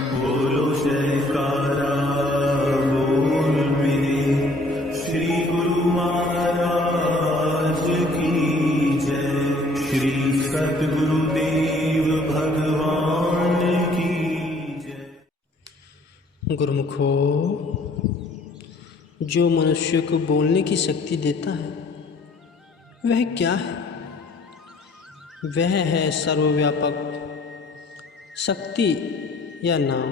बोलो जयकारा बोल मेरे श्री गुरु महाराज की जय। श्री सद्गुरुदेव भगवान की जय। गुरुमुखो, जो मनुष्य को बोलने की शक्ति देता है वह क्या है? वह है सर्वव्यापक शक्ति या नाम।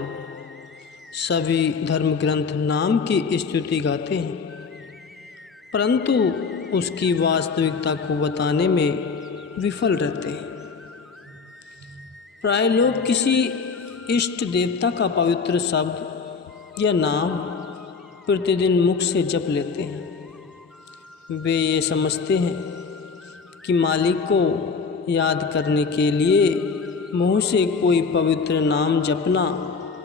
सभी धर्म ग्रंथ नाम की स्तुति गाते हैं, परंतु उसकी वास्तविकता को बताने में विफल रहते हैं। प्राय लोग किसी इष्ट देवता का पवित्र शब्द या नाम प्रतिदिन मुख से जप लेते हैं। वे ये समझते हैं कि मालिक को याद करने के लिए मुँह से कोई पवित्र नाम जपना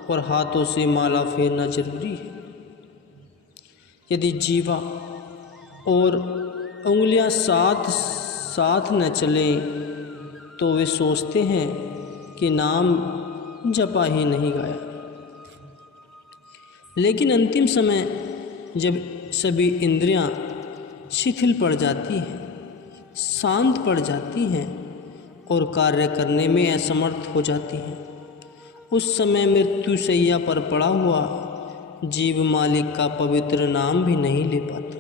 और हाथों से माला फेरना जरूरी है। यदि जीवा और उंगलियां साथ साथ न चलें तो वे सोचते हैं कि नाम जपा ही नहीं गाया। लेकिन अंतिम समय जब सभी इंद्रियां शिथिल पड़ जाती हैं, शांत पड़ जाती हैं और कार्य करने में असमर्थ हो जाती हैं, उस समय मृत्युशैया पर पड़ा हुआ जीव मालिक का पवित्र नाम भी नहीं ले पाता।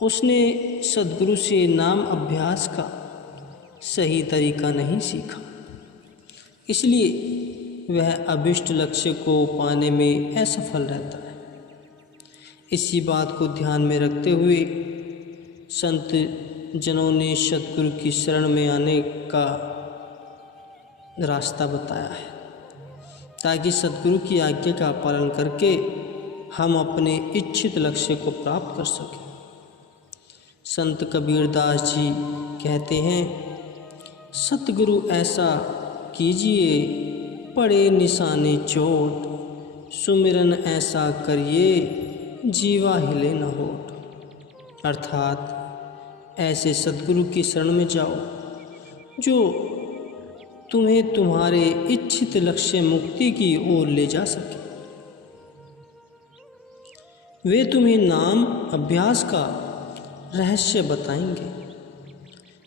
उसने सद्गुरु से नाम अभ्यास का सही तरीका नहीं सीखा, इसलिए वह अभिष्ट लक्ष्य को पाने में असफल रहता है। इसी बात को ध्यान में रखते हुए संत जनों ने सद्गुरु की शरण में आने का रास्ता बताया है, ताकि सद्गुरु की आज्ञा का पालन करके हम अपने इच्छित लक्ष्य को प्राप्त कर सकें। संत कबीरदास जी कहते हैं, सतगुरु ऐसा कीजिए पड़े निशाने चोट, सुमिरन ऐसा करिए जीवा हिले न होठ। अर्थात ऐसे सद्गुरु की शरण में जाओ जो तुम्हें तुम्हारे इच्छित लक्ष्य मुक्ति की ओर ले जा सके। वे तुम्हें नाम अभ्यास का रहस्य बताएंगे,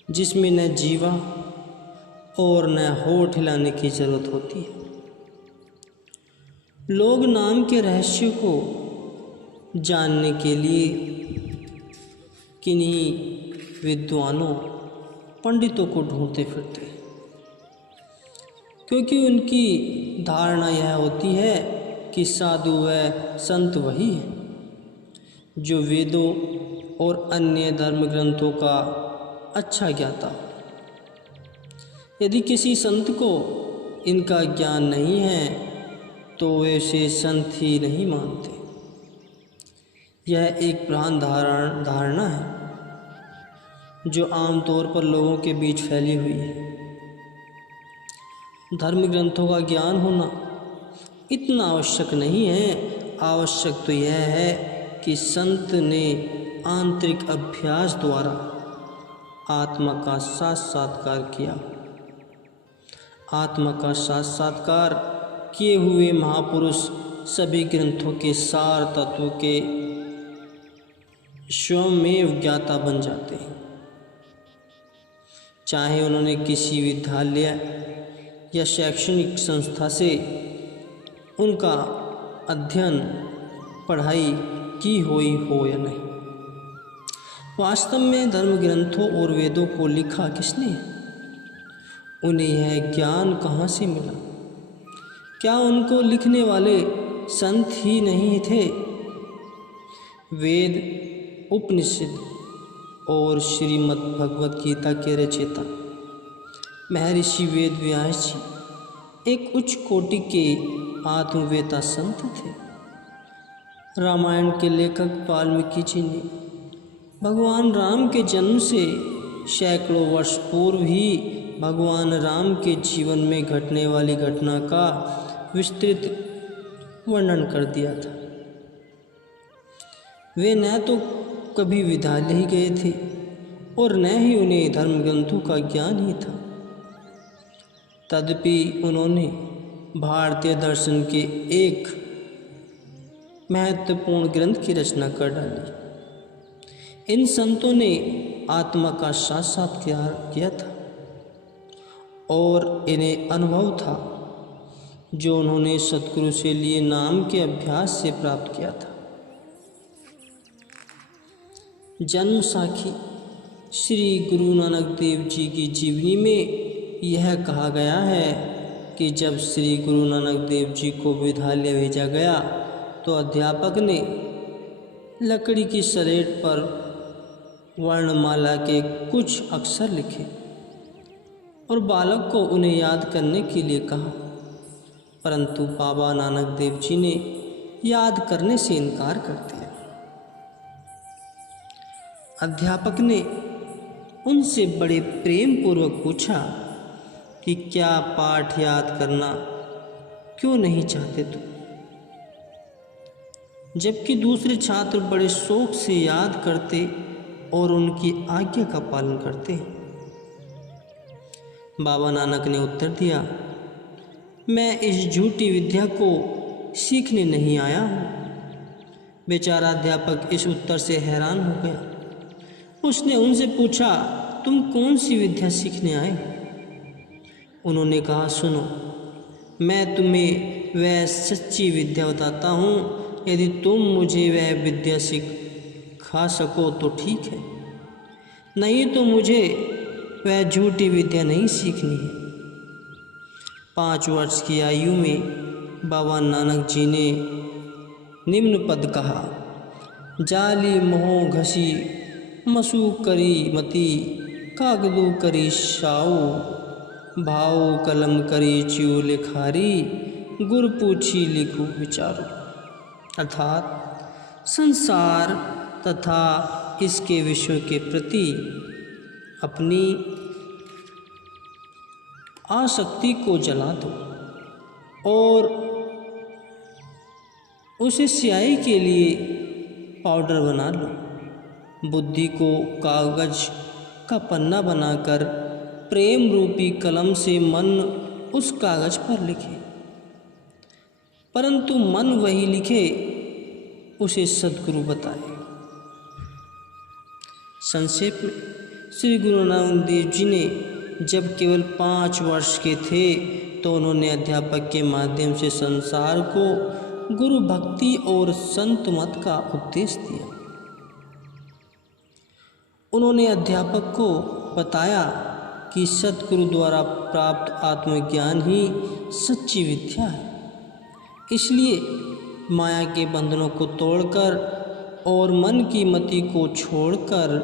जिसमें न जीवा और न होठ हिलाने की जरूरत होती है। लोग नाम के रहस्य को जानने के लिए किन्हीं विद्वानों पंडितों को ढूंढते फिरते हैं, क्योंकि उनकी धारणा यह होती है कि साधु व संत वही है जो वेदों और अन्य धर्म ग्रंथों का अच्छा ज्ञाता हो। यदि किसी संत को इनका ज्ञान नहीं है तो वे उसे संत ही नहीं मानते। यह एक भ्रांत धारणा है जो आमतौर पर लोगों के बीच फैली हुई है। धर्म ग्रंथों का ज्ञान होना इतना आवश्यक नहीं है। आवश्यक तो यह है कि संत ने आंतरिक अभ्यास द्वारा आत्मा का साक्षात्कार किया। आत्मा का साक्षात्कार किए हुए महापुरुष सभी ग्रंथों के सार तत्व के स्वयं ज्ञाता बन जाते हैं। चाहे उन्होंने किसी विद्यालय या शैक्षणिक संस्था से उनका अध्ययन पढ़ाई की हुई हो या नहीं। वास्तव में धर्म ग्रंथों और वेदों को लिखा किसने? उन्हें यह ज्ञान कहाँ से मिला? क्या उनको लिखने वाले संत ही नहीं थे? वेद, उपनिषद और श्रीमद् भगवत गीता के रचयिता महर्षि वेद व्यास जी एक उच्च कोटि के आत्मवेता संत थे। रामायण के लेखक वाल्मीकि जी ने भगवान राम के जन्म से सैकड़ों वर्ष पूर्व ही भगवान राम के जीवन में घटने वाली घटना का विस्तृत वर्णन कर दिया था। वे न तो कभी विद्यालय ही गए थे और न ही उन्हें धर्म ग्रंथों का ज्ञान ही था। तदपि उन्होंने भारतीय दर्शन के एक महत्वपूर्ण ग्रंथ की रचना कर डाली। इन संतों ने आत्मा का साक्षात्कार किया था और इन्हें अनुभव था जो उन्होंने सतगुरु से लिए नाम के अभ्यास से प्राप्त किया था। जन्म साखी श्री गुरु नानक देव जी की जीवनी में यह कहा गया है कि जब श्री गुरु नानक देव जी को विद्यालय भेजा गया तो अध्यापक ने लकड़ी की स्लेट पर वर्णमाला के कुछ अक्षर लिखे और बालक को उन्हें याद करने के लिए कहा, परंतु बाबा नानक देव जी ने याद करने से इनकार कर दिया। अध्यापक ने उनसे बड़े प्रेम पूर्वक पूछा कि क्या पाठ याद करना क्यों नहीं चाहते तुम, जबकि दूसरे छात्र बड़े शौक से याद करते और उनकी आज्ञा का पालन करते। बाबा नानक ने उत्तर दिया, मैं इस झूठी विद्या को सीखने नहीं आया हूँ। बेचारा अध्यापक इस उत्तर से हैरान हो गया। उसने उनसे पूछा, तुम कौन सी विद्या सीखने आए? उन्होंने कहा, सुनो, मैं तुम्हें वह सच्ची विद्या बताता हूँ। यदि तुम मुझे वह विद्या सिखा सको तो ठीक है, नहीं तो मुझे वह झूठी विद्या नहीं सीखनी है। 5 वर्ष की आयु में बाबा नानक जी ने निम्न पद कहा, जाली मोह घसी मसू करी मती, कागदू करी शाऊ, भाव कलम करी च्यू लिखारी, गुर पूछी लिखू विचारू। अर्थात संसार तथा इसके विषयों के प्रति अपनी आसक्ति को जला दो और उसे स्याही के लिए पाउडर बना लो। बुद्धि को कागज का पन्ना बनाकर प्रेम रूपी कलम से मन उस कागज पर लिखे, परंतु मन वही लिखे उसे सद्गुरु बताए। संक्षेप में श्री गुरु नानक देव जी ने जब केवल 5 वर्ष के थे तो उन्होंने अध्यापक के माध्यम से संसार को गुरु भक्ति और संत मत का उपदेश दिया। उन्होंने अध्यापक को बताया कि सतगुरु द्वारा प्राप्त आत्मज्ञान ही सच्ची विद्या है। इसलिए माया के बंधनों को तोड़कर और मन की मति को छोड़कर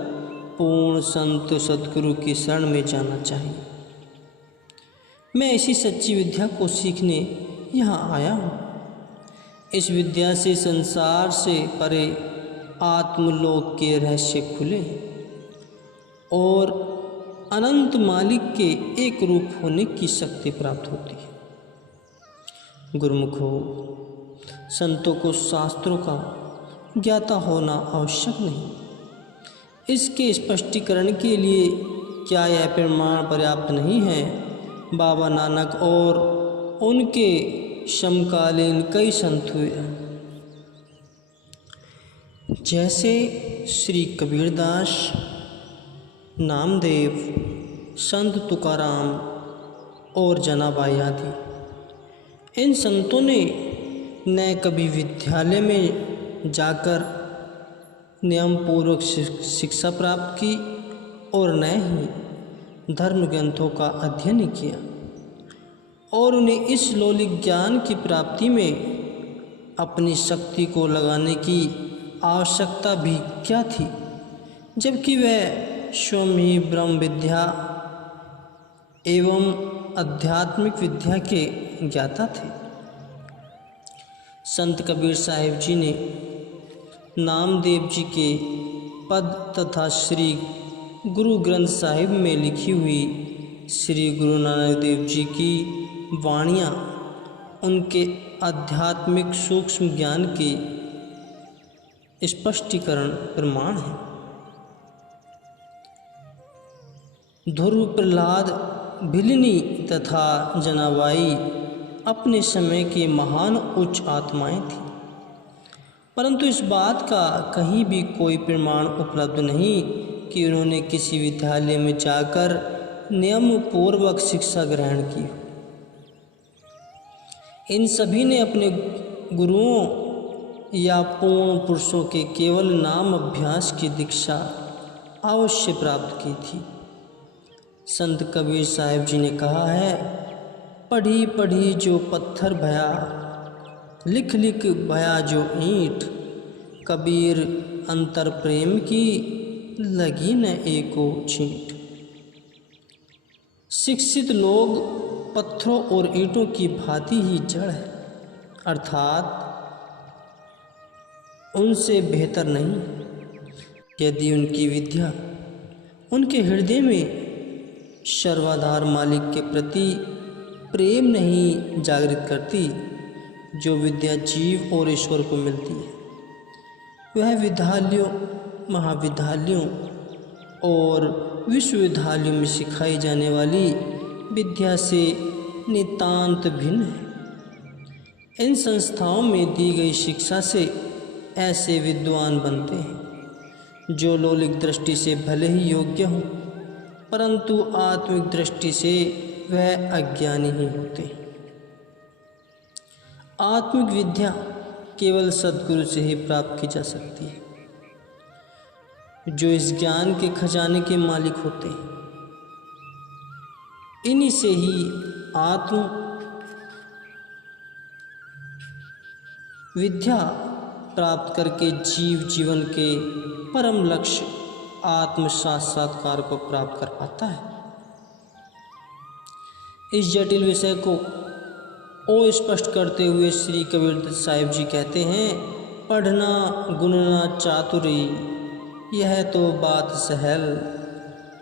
पूर्ण संत सतगुरु की शरण में जाना चाहिए। मैं इसी सच्ची विद्या को सीखने यहाँ आया हूँ। इस विद्या से संसार से परे आत्मलोक के रहस्य खुले और अनंत मालिक के एक रूप होने की शक्ति प्राप्त होती है। गुरुमुखो, संतों को शास्त्रों का ज्ञाता होना आवश्यक नहीं। इसके स्पष्टीकरण के लिए क्या यह प्रमाण पर्याप्त नहीं है? बाबा नानक और उनके समकालीन कई संत हुए, जैसे श्री कबीरदास, नामदेव, संत तुकाराम और जनाबाई आदि। इन संतों ने न कभी विद्यालय में जाकर नियम पूर्वक शिक्षा प्राप्त की और न ही धर्म ग्रंथों का अध्ययन किया, और उन्हें इस लौकिक ज्ञान की प्राप्ति में अपनी शक्ति को लगाने की आवश्यकता भी क्या थी, जबकि वह स्वयं ही ब्रह्म विद्या एवं आध्यात्मिक विद्या के ज्ञाता थे। संत कबीर साहिब जी ने नामदेव जी के पद तथा श्री गुरु ग्रंथ साहिब में लिखी हुई श्री गुरु नानक देव जी की वाणियाँ उनके आध्यात्मिक सूक्ष्म ज्ञान के स्पष्टीकरण प्रमाण है। ध्रुव प्रहलाद भिलिनी तथा जनाबाई अपने समय की महान उच्च आत्माएं थीं, परंतु इस बात का कहीं भी कोई प्रमाण उपलब्ध नहीं कि उन्होंने किसी विद्यालय में जाकर नियम पूर्वक शिक्षा ग्रहण की। इन सभी ने अपने गुरुओं या पूर्ण पुरुषों के केवल नाम अभ्यास की दीक्षा अवश्य प्राप्त की थी। संत कबीर साहिब जी ने कहा है, पढ़ी पढ़ी जो पत्थर भया, लिख लिख भया जो ईंट, कबीर अंतर प्रेम की लगी न एको छींट। शिक्षित लोग पत्थरों और ईंटों की भांति ही जड़ है, अर्थात उनसे बेहतर नहीं। यदि उनकी विद्या उनके हृदय में सर्वाधार मालिक के प्रति प्रेम नहीं जागृत करती, जो विद्या जीव और ईश्वर को मिलती है, वह विद्यालयों, महाविद्यालयों और विश्वविद्यालयों में सिखाई जाने वाली विद्या से नितांत भिन्न है। इन संस्थाओं में दी गई शिक्षा से ऐसे विद्वान बनते हैं जो लौकिक दृष्टि से भले ही योग्य हों, परंतु आत्मिक दृष्टि से वह अज्ञानी ही होते हैं। आत्मिक विद्या केवल सद्गुरु से ही प्राप्त की जा सकती है, जो इस ज्ञान के खजाने के मालिक होते हैं। इन्हीं से ही आत्म विद्या प्राप्त करके जीव जीवन के परम लक्ष्य आत्म साक्षात्कार को प्राप्त कर पाता है। इस जटिल विषय को स्पष्ट करते हुए श्री कबीर साहिब जी कहते हैं, पढ़ना गुणना चातुरी, यह तो बात सहल,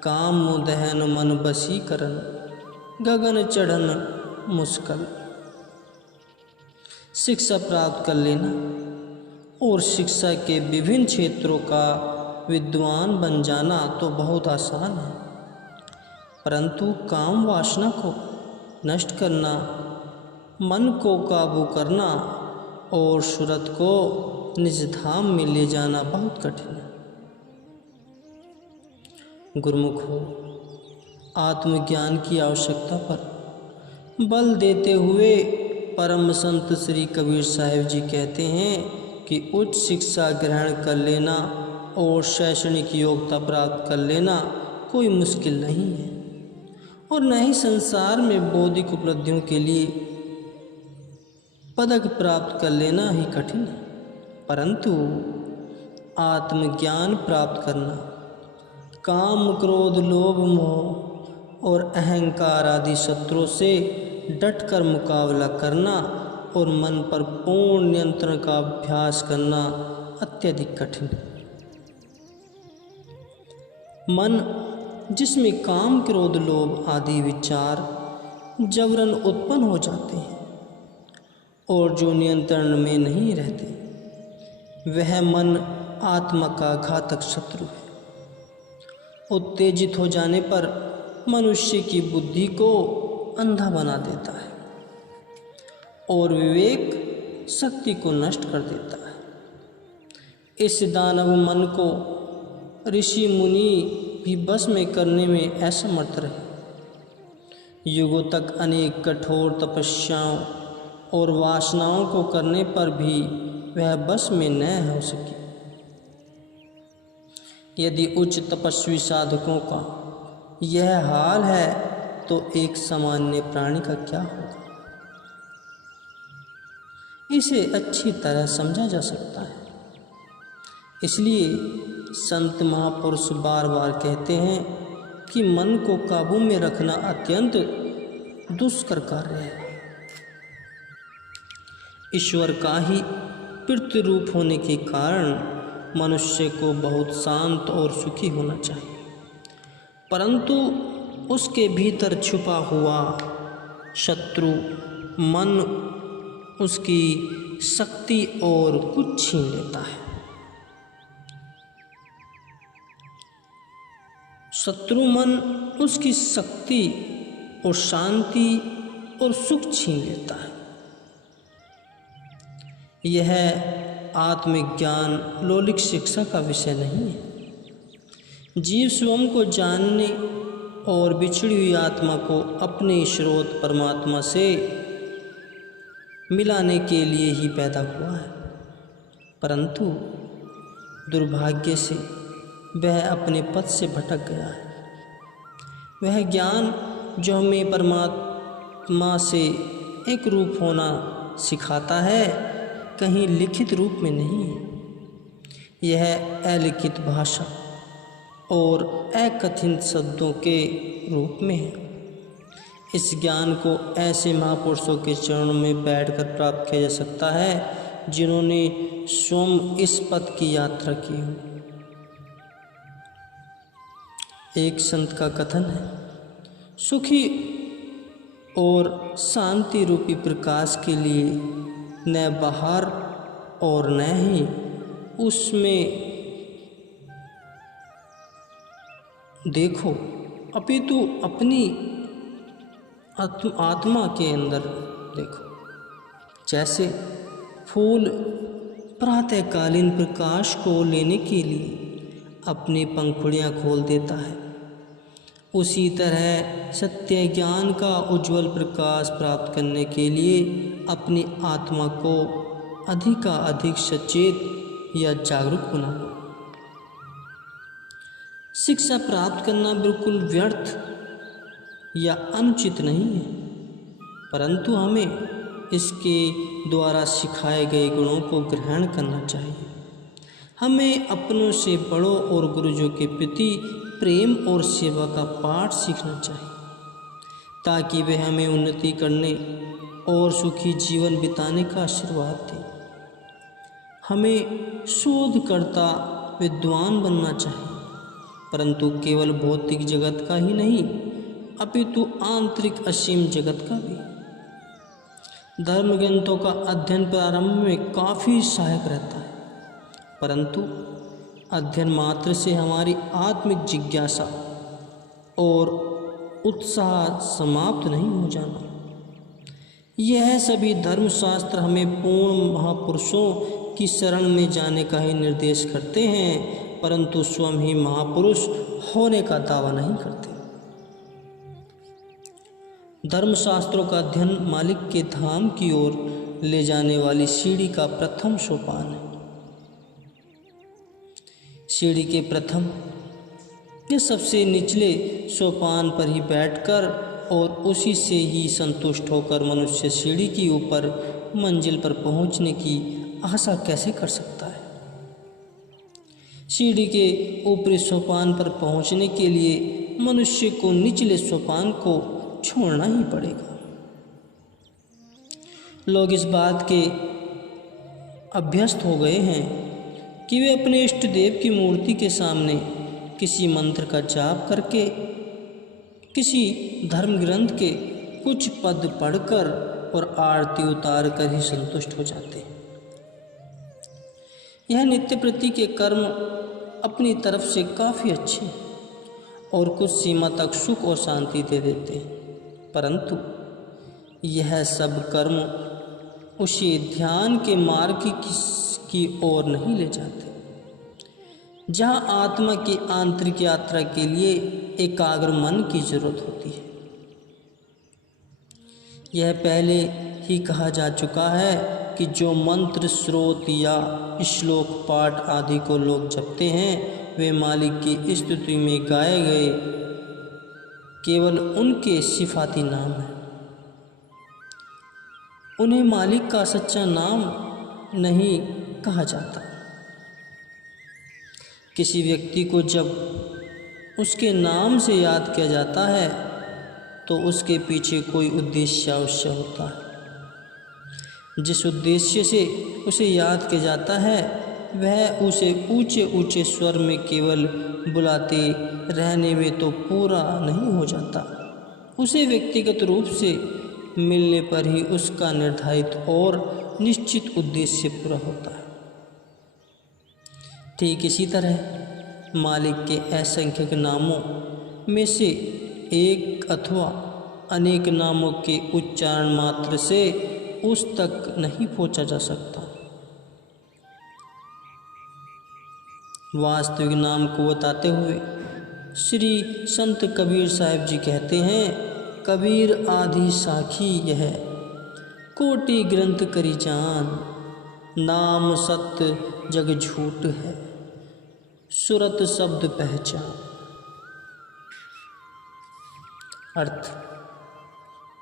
काम दहन मन बसीकरण, गगन चढ़न मुश्किल। शिक्षा प्राप्त कर लेना और शिक्षा के विभिन्न क्षेत्रों का विद्वान बन जाना तो बहुत आसान है, परंतु काम वासना को नष्ट करना, मन को काबू करना और सूरत को निज धाम में ले जाना बहुत कठिन है। गुरुमुखों, आत्मज्ञान की आवश्यकता पर बल देते हुए परम संत श्री कबीर साहिब जी कहते हैं कि उच्च शिक्षा ग्रहण कर लेना और शैक्षणिक योग्यता प्राप्त कर लेना कोई मुश्किल नहीं है, और न ही संसार में बौद्धिक उपलब्धियों के लिए पदक प्राप्त कर लेना ही कठिन है, परंतु आत्मज्ञान प्राप्त करना, काम क्रोध लोभ मोह और अहंकार आदि शत्रुओं से डटकर मुकाबला करना और मन पर पूर्ण नियंत्रण का अभ्यास करना अत्यधिक कठिन है। मन जिसमें काम क्रोध लोभ आदि विचार जबरन उत्पन्न हो जाते हैं और जो नियंत्रण में नहीं रहते, वह मन आत्मा का घातक शत्रु है। उत्तेजित हो जाने पर मनुष्य की बुद्धि को अंधा बना देता है और विवेक शक्ति को नष्ट कर देता है। इस दानव मन को ऋषि मुनि भी बस में करने में असमर्थ रहे। युगों तक अनेक कठोर तपस्याओं और वासनाओं को करने पर भी वह बस में न हो सकी। यदि उच्च तपस्वी साधकों का यह हाल है तो एक सामान्य प्राणी का क्या होगा? इसे अच्छी तरह समझा जा सकता है। इसलिए संत महापुरुष बार बार कहते हैं कि मन को काबू में रखना अत्यंत दुष्कर कार्य है। ईश्वर का ही प्रतिरूप होने के कारण मनुष्य को बहुत शांत और सुखी होना चाहिए, परंतु उसके भीतर छुपा हुआ शत्रु मन उसकी शक्ति और कुछ छीन लेता है। शत्रु मन उसकी शक्ति और शांति और सुख छीन लेता है। यह आत्मिक ज्ञान लौकिक शिक्षा का विषय नहीं है। जीव स्वयं को जानने और बिछड़ी हुई आत्मा को अपने स्रोत परमात्मा से मिलाने के लिए ही पैदा हुआ है, परंतु दुर्भाग्य से वह अपने पथ से भटक गया है। वह ज्ञान जो हमें परमात्मा से एक रूप होना सिखाता है, कहीं लिखित रूप में नहीं है। यह अलिखित भाषा और अकथित शब्दों के रूप में है। इस ज्ञान को ऐसे महापुरुषों के चरणों में बैठकर प्राप्त किया जा सकता है जिन्होंने स्वयं इस पथ की यात्रा की हो। एक संत का कथन है, सुखी और शांति रूपी प्रकाश के लिए न बाहर और न ही उसमें देखो, अपितु अपनी आत्मा के अंदर देखो। जैसे फूल प्रातःकालीन प्रकाश को लेने के लिए अपनी पंखुड़ियाँ खोल देता है, उसी तरह सत्य ज्ञान का उज्जवल प्रकाश प्राप्त करने के लिए अपनी आत्मा को अधिक सचेत या जागरूक बनाना। शिक्षा प्राप्त करना बिल्कुल व्यर्थ या अनुचित नहीं है, परंतु हमें इसके द्वारा सिखाए गए गुणों को ग्रहण करना चाहिए। हमें अपनों से बड़ों और गुरुजों के प्रति प्रेम और सेवा का पाठ सीखना चाहिए, ताकि वे हमें उन्नति करने और सुखी जीवन बिताने का आशीर्वाद दें। हमें शोधकर्ता विद्वान बनना चाहिए, परंतु केवल भौतिक जगत का ही नहीं, अपितु आंतरिक असीम जगत का भी। धर्म ग्रंथों का अध्ययन प्रारंभ में काफ़ी सहायक रहता है, परंतु अध्ययन मात्र से हमारी आत्मिक जिज्ञासा और उत्साह समाप्त नहीं हो जाना। यह सभी धर्मशास्त्र हमें पूर्ण महापुरुषों की शरण में जाने का ही निर्देश करते हैं, परंतु स्वयं ही महापुरुष होने का दावा नहीं करते। धर्मशास्त्रों का अध्ययन मालिक के धाम की ओर ले जाने वाली सीढ़ी का प्रथम सोपान है। सीढ़ी के प्रथम या सबसे निचले सोपान पर ही बैठकर और उसी से ही संतुष्ट होकर मनुष्य सीढ़ी की ऊपर मंजिल पर पहुंचने की आशा कैसे कर सकता है। सीढ़ी के ऊपरी सोपान पर पहुंचने के लिए मनुष्य को निचले सोपान को छोड़ना ही पड़ेगा। लोग इस बात के अभ्यस्त हो गए हैं कि वे अपने इष्ट देव की मूर्ति के सामने किसी मंत्र का जाप करके, किसी धर्म ग्रंथ के कुछ पद पढ़कर और आरती उतार कर ही संतुष्ट हो जाते हैं। यह नित्य प्रति के कर्म अपनी तरफ से काफ़ी अच्छे और कुछ सीमा तक सुख और शांति दे देते हैं, परंतु यह सब कर्म उसी ध्यान के मार्ग की ओर नहीं ले जाते, जहाँ आत्मा की आंतरिक यात्रा के लिए एकाग्र मन की जरूरत होती है। यह पहले ही कहा जा चुका है कि जो मंत्र, स्रोत या श्लोक पाठ आदि को लोग जपते हैं, वे मालिक की स्तुति में गाए गए केवल उनके सिफाती नाम हैं। उन्हें मालिक का सच्चा नाम नहीं कहा जाता। किसी व्यक्ति को जब उसके नाम से याद किया जाता है तो उसके पीछे कोई उद्देश्य अवश्य होता है। जिस उद्देश्य से उसे याद किया जाता है वह उसे ऊंचे ऊंचे स्वर में केवल बुलाते रहने में तो पूरा नहीं हो जाता, उसे व्यक्तिगत रूप से मिलने पर ही उसका निर्धारित और निश्चित उद्देश्य पूरा होता है। ठीक इसी तरह मालिक के असंख्यक नामों में से एक अथवा अनेक नामों के उच्चारण मात्र से उस तक नहीं पहुंचा जा सकता। वास्तविक नाम को बताते हुए श्री संत कबीर साहिब जी कहते हैं, कबीर आदि साखी यह कोटि ग्रंथ करी जान, नाम सत्य जग झूठ है, सुरत शब्द पहचान। अर्थ,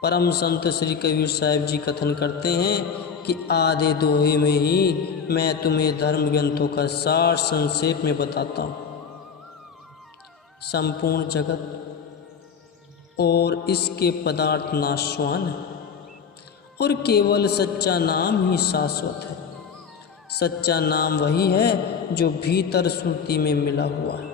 परम संत श्री कबीर साहिब जी कथन करते हैं कि आधे दोहे में ही मैं तुम्हें धर्म ग्रंथों का सार संक्षेप में बताता हूँ। संपूर्ण जगत और इसके पदार्थ नाशवान है और केवल सच्चा नाम ही शाश्वत है। सच्चा नाम वही है जो भीतर श्रुति में मिला हुआ है।